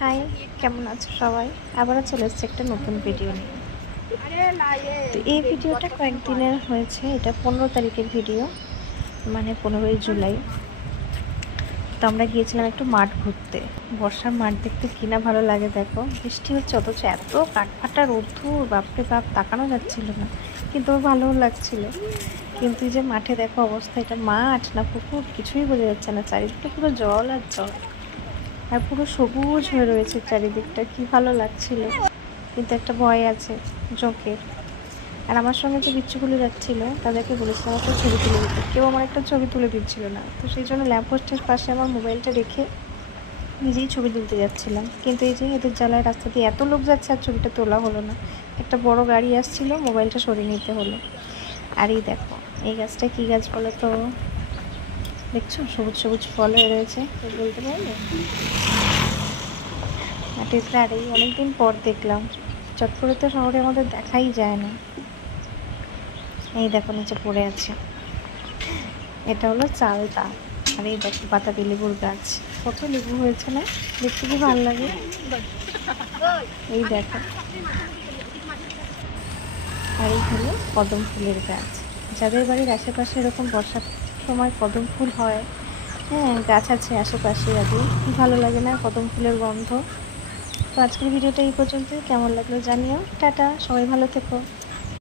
High, কেমন আছো সবাই? আবারও চলে এসেছে একটা নতুন ভিডিও নিয়ে। তো এই ভিডিওটা কয়েকদিনের হয়েছে, এটা 15 তারিখের ভিডিও, মানে 15ই জুলাই। তো আমরা গিয়েছিলাম একটু মাঠ ঘুরতে। বর্ষার মাঠ দেখতে কিনা ভালো লাগে দেখো, বৃষ্টি হচ্ছে অথচ এত কাঠফাটা রোদ্দুর, বাপরে বাপ, তাকানো যাচ্ছিল না, কিন্তু ভালোও লাগছিল। কিন্তু এই যে মাঠে দেখো অবস্থা, এটা মাঠ না পুকুর কিছুই বোঝা যাচ্ছে না, চারিদিকটা পুরো জল আর জল, আর পুরো সবুজ হয়ে রয়েছে চারিদিকটা, কি ভালো লাগছিল। কিন্তু একটা ভয় আছে, জোঁকের। আর আমার সঙ্গে যে বিচ্ছুগুলো যাচ্ছিল তাদেরকে বলেছিলাম একটা ছবি তুলে দিতে, কেউ আমার একটা ছবি তুলে দিচ্ছিল না। তো সেই জন্য ল্যাম্পপোস্টের পাশে আমার মোবাইলটা রেখে নিজেই ছবি তুলতে যাচ্ছিলাম। কিন্তু এই যে এদের জ্বালায় রাস্তা দিয়ে এত লোক যাচ্ছে আর ছবিটা তোলা হলো না। একটা বড় গাড়ি আসছিল, মোবাইলটা সরিয়ে নিতে হলো। আর এই দেখো, এই গাছটা কী গাছ বলো তো? দেখছো সবুজ সবুজ ফল হয়ে রয়েছে, বলতে পারবে? মাটিতে, আর এই অনেকদিন পর দেখলাম। চট করে তো শহরে আমাদের দেখাই যায় না। এই দেখো নিচে পড়ে আছে, এটা হলো চালতা। আর এই দেখো বাতাবি লেবুর গাছ, কত লেবু হয়েছে না, দেখতে কি ভালো লাগে। এই দেখো, আর এই হলো কদম ফুলের গাছ। যাদের বাড়ির আশেপাশে এরকম বর্ষার সময় কদম ফুল হয়, হ্যাঁ গাছ আছে আশেপাশে, আগে কি ভালো লাগে না কদম ফুলের গন্ধ। তো আজকের ভিডিওটা এই পর্যন্তই, কেমন লাগলো জানিও। টাটা, সবাই ভালো থেকো।